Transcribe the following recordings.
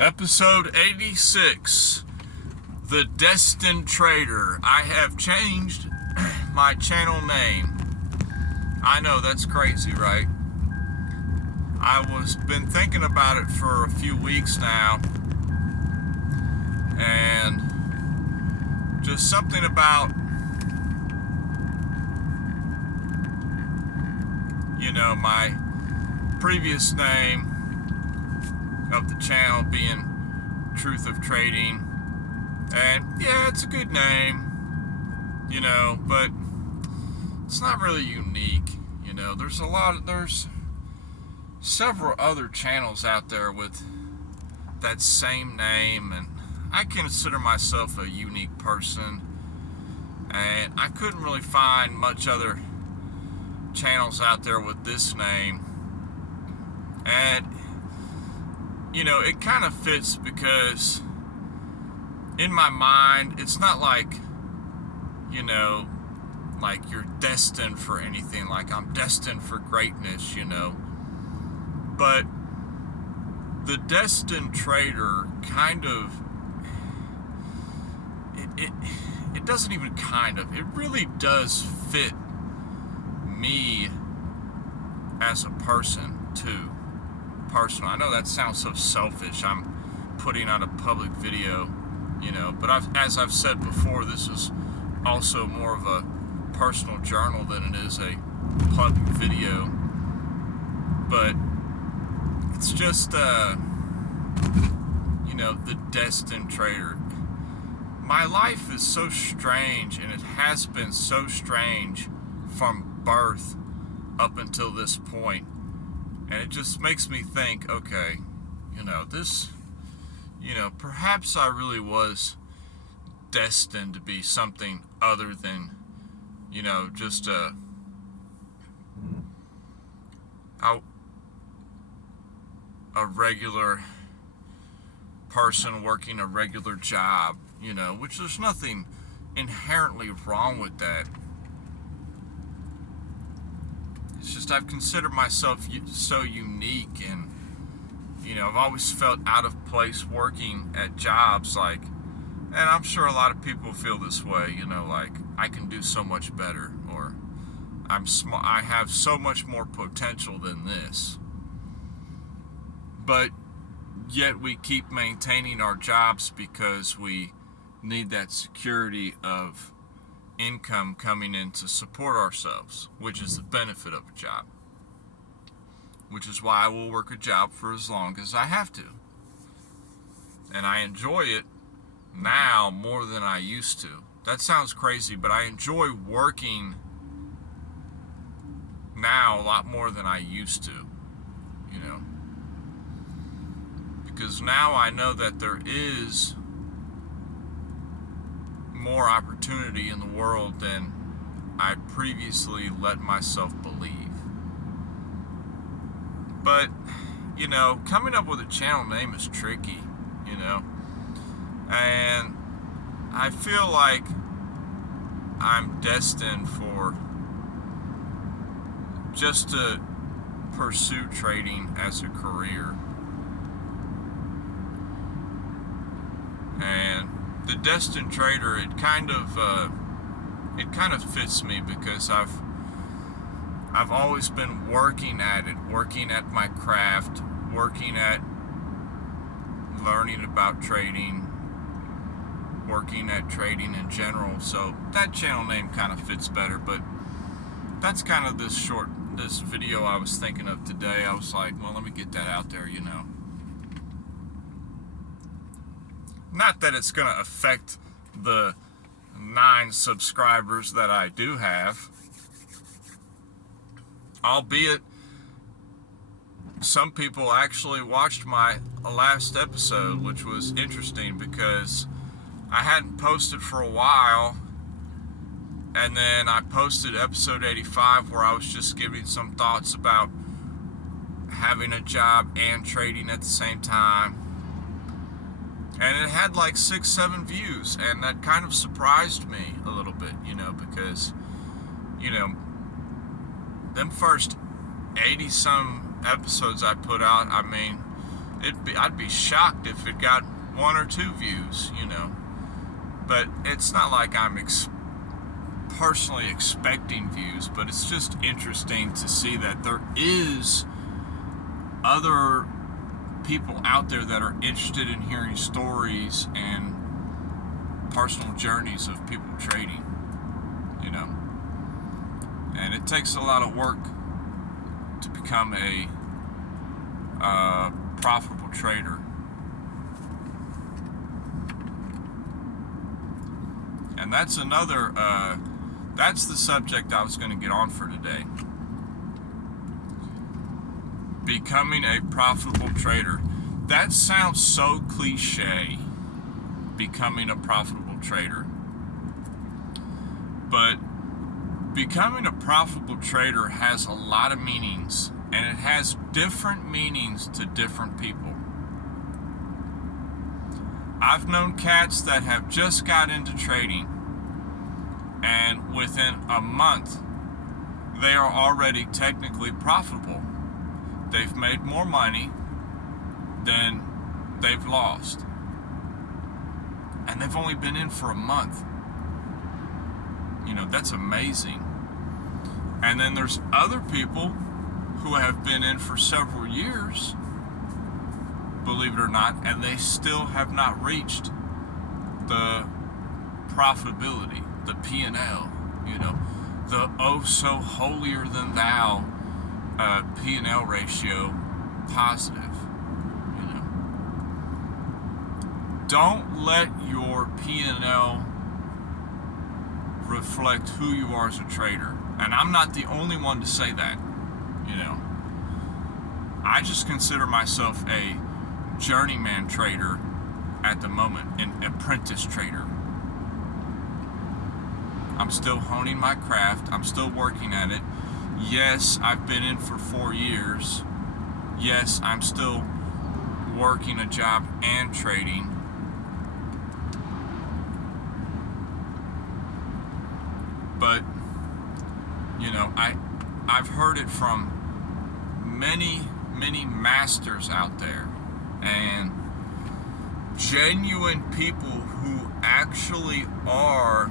Episode 86, The Destined Trader. I have changed my channel name. I know, that's crazy, right? Been thinking about it for a few weeks now, and just something about, my previous name of the channel being Truth of Trading, and yeah, it's a good name, but it's not really unique. There's several other channels out there with that same name, and I consider myself a unique person, and I couldn't really find much other channels out there with this name. And it kind of fits because in my mind, it's not like you're destined for anything, like I'm destined for greatness, but the Destined Trader kind of, it doesn't even it really does fit me as a person too. Personal. I know that sounds so selfish. I'm putting out a public video, but as I've said before, this is also more of a personal journal than it is a public video. But it's just, the Destined Trader. My life is so strange, and it has been so strange from birth up until this point. And it just makes me think, okay, perhaps I really was destined to be something other than, just a regular person working a regular job, which there's nothing inherently wrong with that. It's just I've considered myself so unique, and I've always felt out of place working at jobs and I'm sure a lot of people feel this way, like I can do so much better, or I have so much more potential than this. But yet we keep maintaining our jobs because we need that security of income coming in to support ourselves, which is the benefit of a job, which is why I will work a job for as long as I have to. And I enjoy it now more than I used to. That sounds crazy, but I enjoy working now a lot more than I used to, because now I know that there is more opportunity in the world than I previously let myself believe. But, coming up with a channel name is tricky, and I feel like I'm destined for just to pursue trading as a career. And the Destined Trader, it kind of fits me because I've always been working at it, working at my craft, working at learning about trading, working at trading in general. So that channel name kind of fits better. But that's kind of this video I was thinking of today. I was like, well, let me get that out there, Not that it's going to affect the 9 subscribers that I do have, albeit some people actually watched my last episode, which was interesting because I hadn't posted for a while, and then I posted episode 85 where I was just giving some thoughts about having a job and trading at the same time. And it had like 6-7 views, and that kind of surprised me a little bit, because, them first 80 some episodes I put out, I mean, I'd be shocked if it got 1 or 2 views, But it's not like I'm personally expecting views, but it's just interesting to see that there is other people out there that are interested in hearing stories and personal journeys of people trading, and it takes a lot of work to become a profitable trader. And that's that's the subject I was going to get on for today. Becoming a profitable trader. That sounds so cliche, becoming a profitable trader. But becoming a profitable trader has a lot of meanings, and it has different meanings to different people. I've known cats that have just got into trading, and within a month, they are already technically profitable. They've made more money than they've lost. And they've only been in for a month. That's amazing. And then there's other people who have been in for several years, believe it or not, and they still have not reached the profitability, the P&L, the oh so holier than thou P&L ratio positive. Don't let your P&L reflect who you are as a trader. And I'm not the only one to say that. I just consider myself a journeyman trader at the moment, an apprentice trader. I'm still honing my craft. I'm still working at it. Yes, I've been in for 4 years. Yes, I'm still working a job and trading. But, I've heard it from many, many masters out there, and genuine people who actually are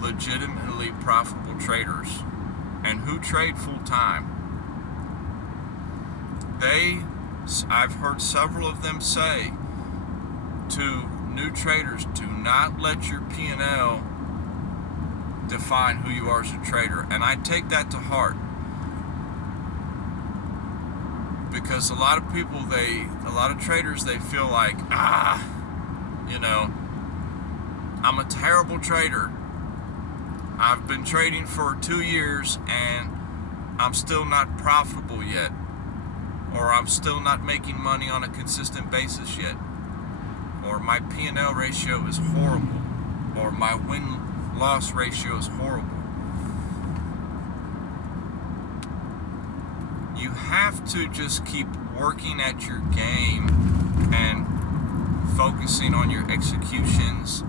legitimately profitable traders and who trade full time. I've heard several of them say to new traders, do not let your P&L define who you are as a trader. And I take that to heart, because a lot of traders, they feel like, I'm a terrible trader. I've been trading for 2 years and I'm still not profitable yet, or I'm still not making money on a consistent basis yet, or my P&L ratio is horrible, or my win-loss ratio is horrible. You have to just keep working at your game and focusing on your executions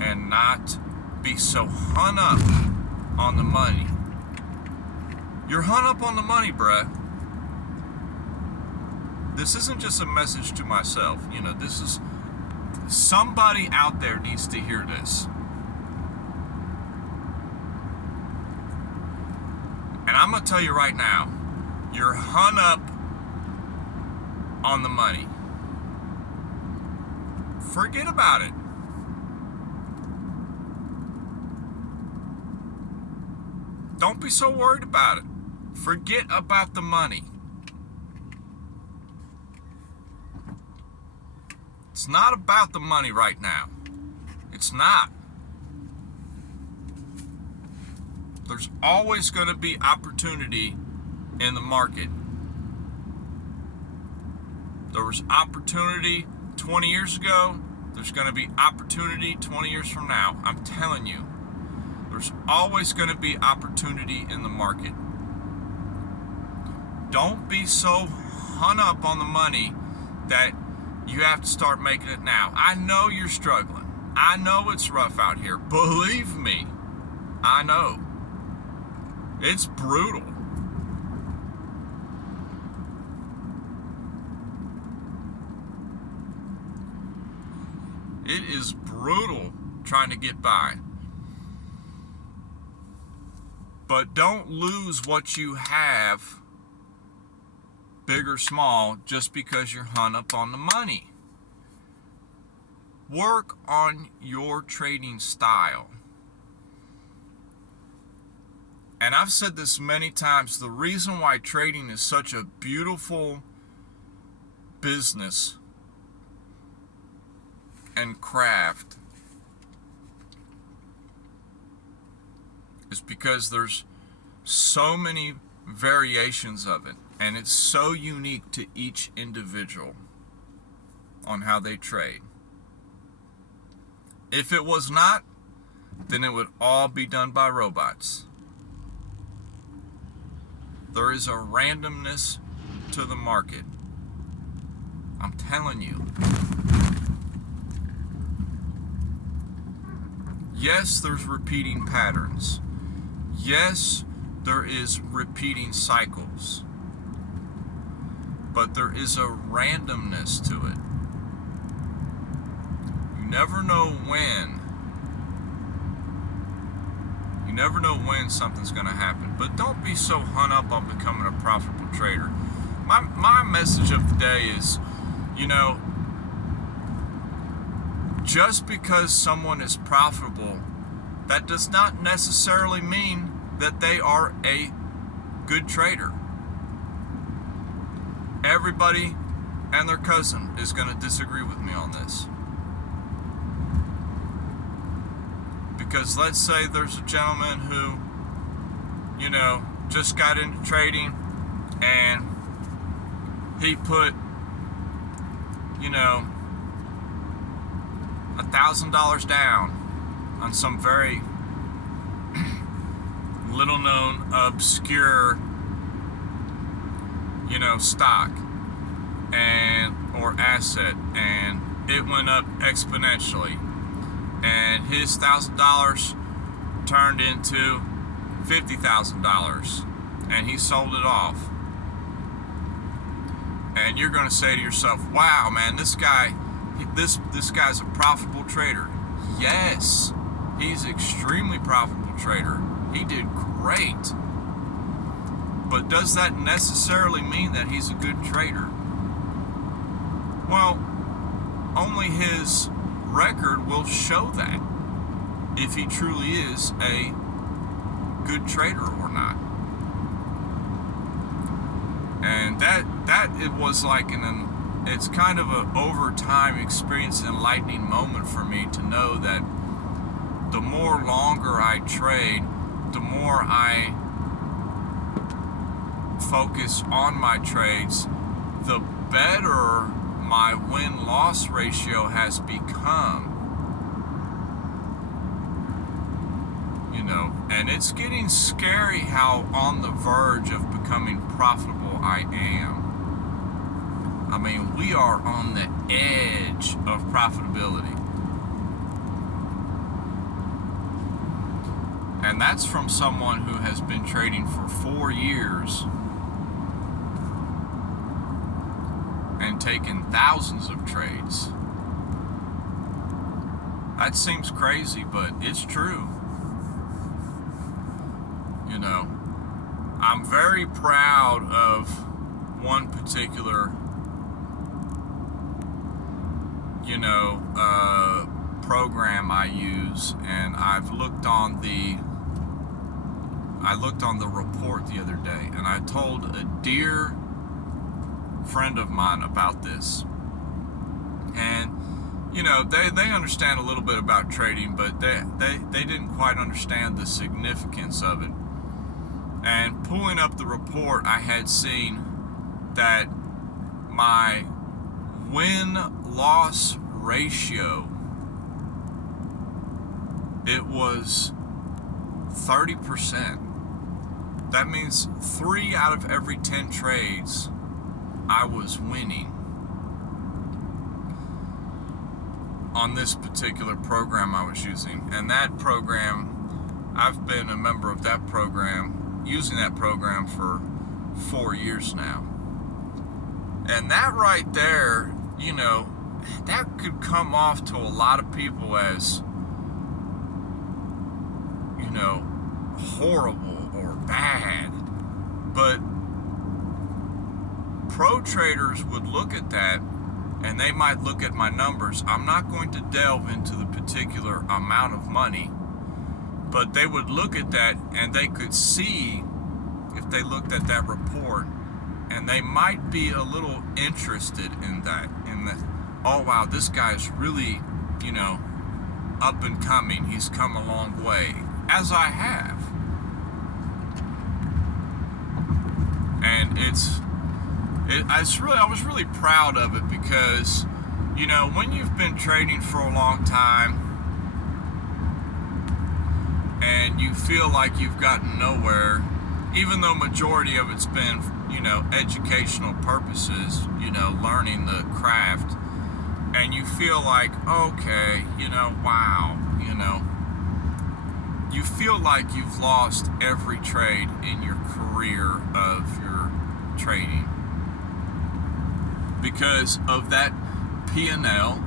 and not be so hung up on the money. You're hung up on the money, bruh. This isn't just a message to myself. This is somebody out there needs to hear this. And I'm going to tell you right now, you're hung up on the money. Forget about it. Don't be so worried about it. Forget about the money. It's not about the money right now. It's not. There's always going to be opportunity in the market. There was opportunity 20 years ago. There's going to be opportunity 20 years from now. I'm telling you. There's always going to be opportunity in the market. Don't be so hung up on the money that you have to start making it now. I know you're struggling. I know it's rough out here. Believe me, I know. It's brutal. It is brutal trying to get by. But don't lose what you have, big or small, just because you're hung up on the money. Work on your trading style. And I've said this many times, the reason why trading is such a beautiful business and craft is because there's so many variations of it, and it's so unique to each individual on how they trade. If it was not, then it would all be done by robots. There is a randomness to the market. I'm telling you. Yes, there's repeating patterns. Yes, there is repeating cycles. But there is a randomness to it. You never know when. You never know when something's going to happen. But don't be so hung up on becoming a profitable trader. My message of the day is, just because someone is profitable, that does not necessarily mean that they are a good trader. Everybody and their cousin is going to disagree with me on this. Because let's say there's a gentleman who, just got into trading and he put, $1,000 down on some very little known, obscure, stock or asset, and it went up exponentially. And his $1,000 turned into $50,000, and he sold it off. And you're going to say to yourself, "Wow, man, this guy's a profitable trader." Yes, he's an extremely profitable trader. He did great. But does that necessarily mean that he's a good trader? Well, only his record will show that, if he truly is a good trader or not. And that it was like it's kind of a over time experience, enlightening moment for me to know that the more longer I trade, the more I focus on my trades, the better my win-loss ratio has become. And it's getting scary how on the verge of becoming profitable I am. I mean, we are on the edge of profitability. And that's from someone who has been trading for 4 years and taken thousands of trades. That seems crazy, but it's true. I'm very proud of one particular, program I use, and I looked on the report the other day, and I told a dear friend of mine about this. And they understand a little bit about trading, but they didn't quite understand the significance of it. And pulling up the report, I had seen that my win-loss ratio, it was 30%. That means 3 out of every 10 trades I was winning on this particular program I was using. And that program, I've been a member of that program, using that program for 4 years now. And that right there, that could come off to a lot of people as, horrible or bad. But pro traders would look at that, and they might look at my numbers. I'm not going to delve into the particular amount of money, but they would look at that and they could see, if they looked at that report, and they might be a little interested in that, oh wow, this guy's really, up and coming. He's come a long way, as I have. And I was really proud of it, because, when you've been trading for a long time and you feel like you've gotten nowhere, even though majority of it's been, educational purposes, learning the craft, and you feel like, okay, wow, you feel like you've lost every trade in your career of your trading because of that P&L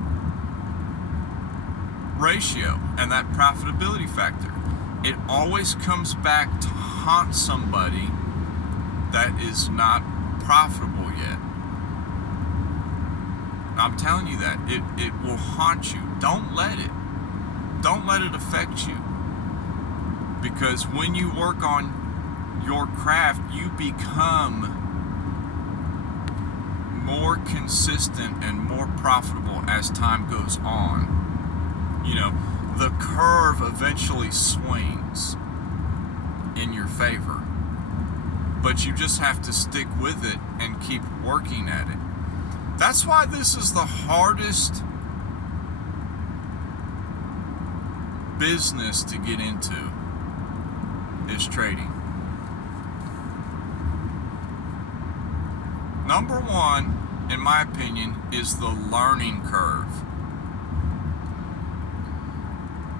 ratio and that profitability factor. It always comes back to haunt somebody that is not profitable yet. I'm telling you that. It will haunt you. Don't let it affect you. Because when you work on your craft, you become more consistent and more profitable as time goes on. The curve eventually swings in your favor, but you just have to stick with it and keep working at it. That's why this is the hardest business to get into, is trading. Number one, in my opinion, is the learning curve.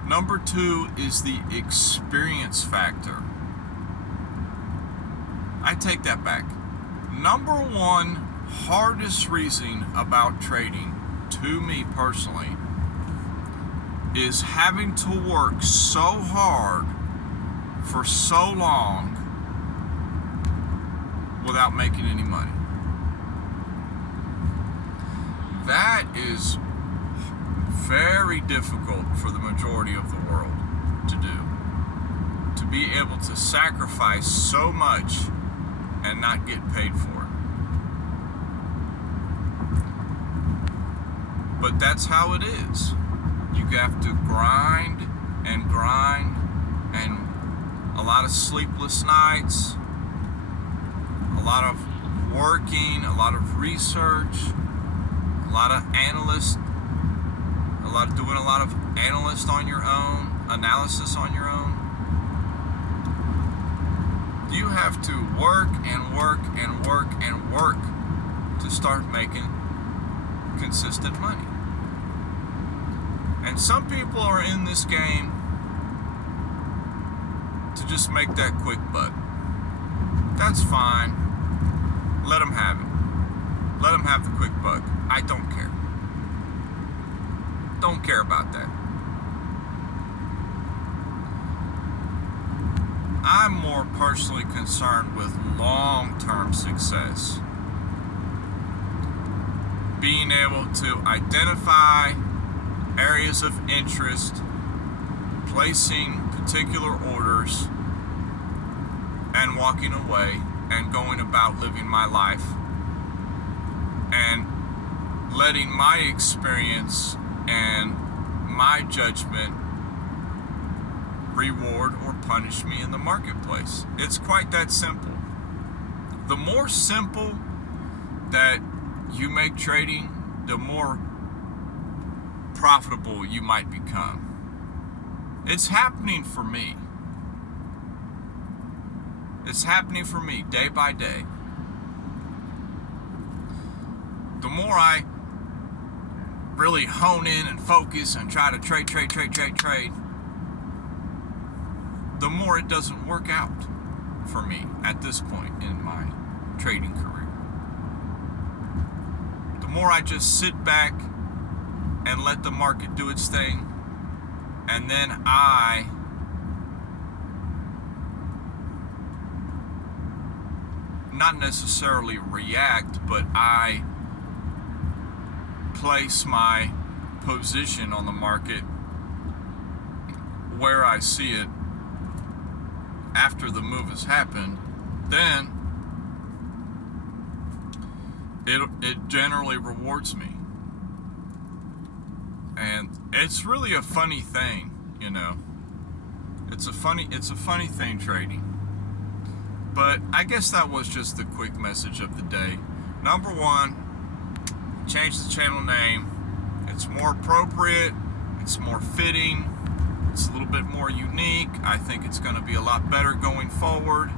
Number two is the experience factor. I take that back. Number one hardest reason about trading, to me personally, is having to work so hard for so long without making any money. That is very difficult for the majority of the world to do. To be able to sacrifice so much and not get paid for it. But that's how it is. You have to grind and a lot of sleepless nights, a lot of working, a lot of research, a lot of analysts, doing a lot of analysis on your own. You have to work to start making consistent money. And some people are in this game to just make that quick buck. That's fine. Let them have it. Let them have the quick buck. I don't care. Don't care about that. I'm more personally concerned with long-term success. Being able to identify areas of interest, placing particular orders, and walking away and going about living my life, and letting my experience and my judgment reward or punish me in the marketplace. It's quite that simple. The more simple that you make trading, the more profitable you might become. It's happening for me. It's happening for me day by day. The more I really hone in and focus and try to trade, the more it doesn't work out for me at this point in my trading career. The more I just sit back and let the market do its thing, and then I not necessarily react, but I place my position on the market where I see it after the move has happened, then it generally rewards me. And it's really a funny thing, you know. It's a funny thing, trading. But I guess that was just the quick message of the day. Number one, change the channel name. It's more appropriate, it's more fitting, it's a little bit more unique. I think it's going to be a lot better going forward.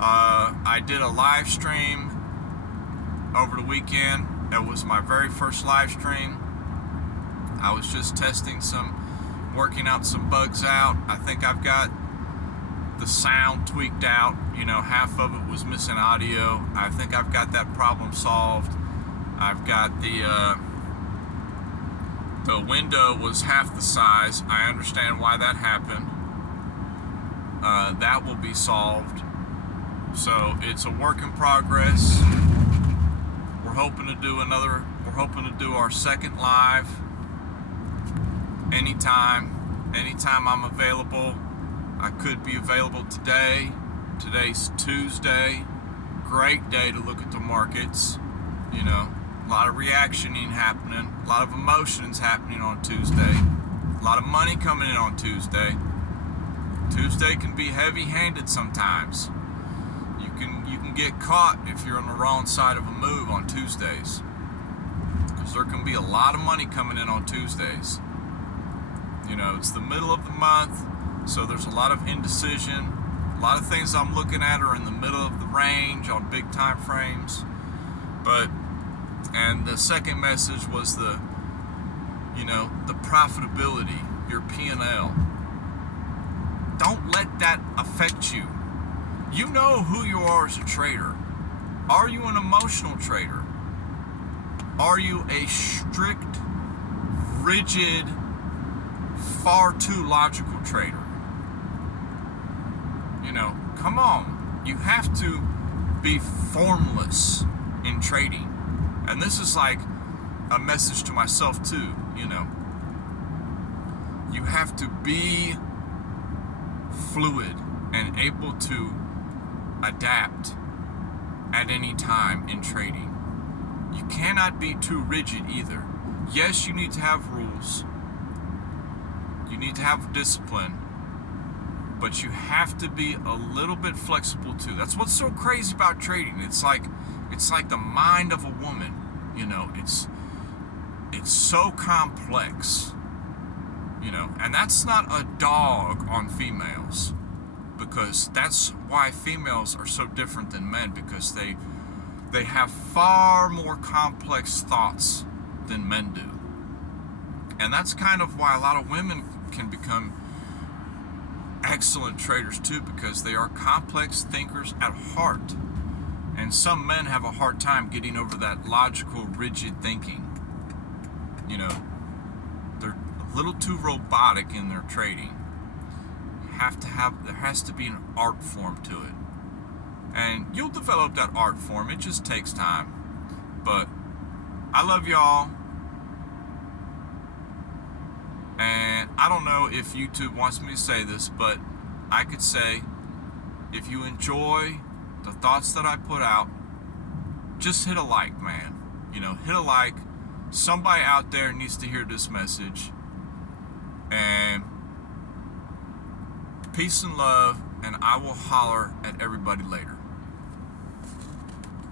I did a live stream over the weekend. It was my very first live stream. I was just testing working out some bugs out. I think I've got the sound tweaked out. You know, half of it was missing audio. I think I've got that problem solved. I've got the window was half the size. I understand why that happened. That will be solved. So it's a work in progress. We're hoping to do our second live anytime I'm available. I could be available today. Today's Tuesday. Great day to look at the markets. You know, a lot of reactioning happening, a lot of emotions happening on Tuesday, a lot of money coming in on Tuesday. Tuesday can be heavy-handed sometimes. You can get caught if you're on the wrong side of a move on Tuesdays, because there can be a lot of money coming in on Tuesdays. You know, it's the middle of the month, so there's a lot of indecision. A lot of things I'm looking at are in the middle of the range on big time frames. And the second message was the profitability, your P&L. Don't let that affect you. You know who you are as a trader. Are you an emotional trader? Are you a strict, rigid, far too logical trader? You know, come on. You have to be formless in trading. And this is like a message to myself too, you know. You have to be fluid and able to adapt at any time in trading. You cannot be too rigid either. Yes, you need to have rules. You need to have discipline. But you have to be a little bit flexible too. That's what's so crazy about trading. It's like the mind of a woman. You know, it's so complex. You know, and that's not a dog on females, because that's why females are so different than men, because they have far more complex thoughts than men do. And that's kind of why a lot of women can become excellent traders too, because they are complex thinkers at heart. And some men have a hard time getting over that logical, rigid thinking. You know, they're a little too robotic in their trading. There has to be an art form to it. And you'll develop that art form. It just takes time. But I love y'all. And I don't know if YouTube wants me to say this, but I could say, if you enjoy the thoughts that I put out, just hit a like, man. You know, hit a like. Somebody out there needs to hear this message. And peace and love, and I will holler at everybody later.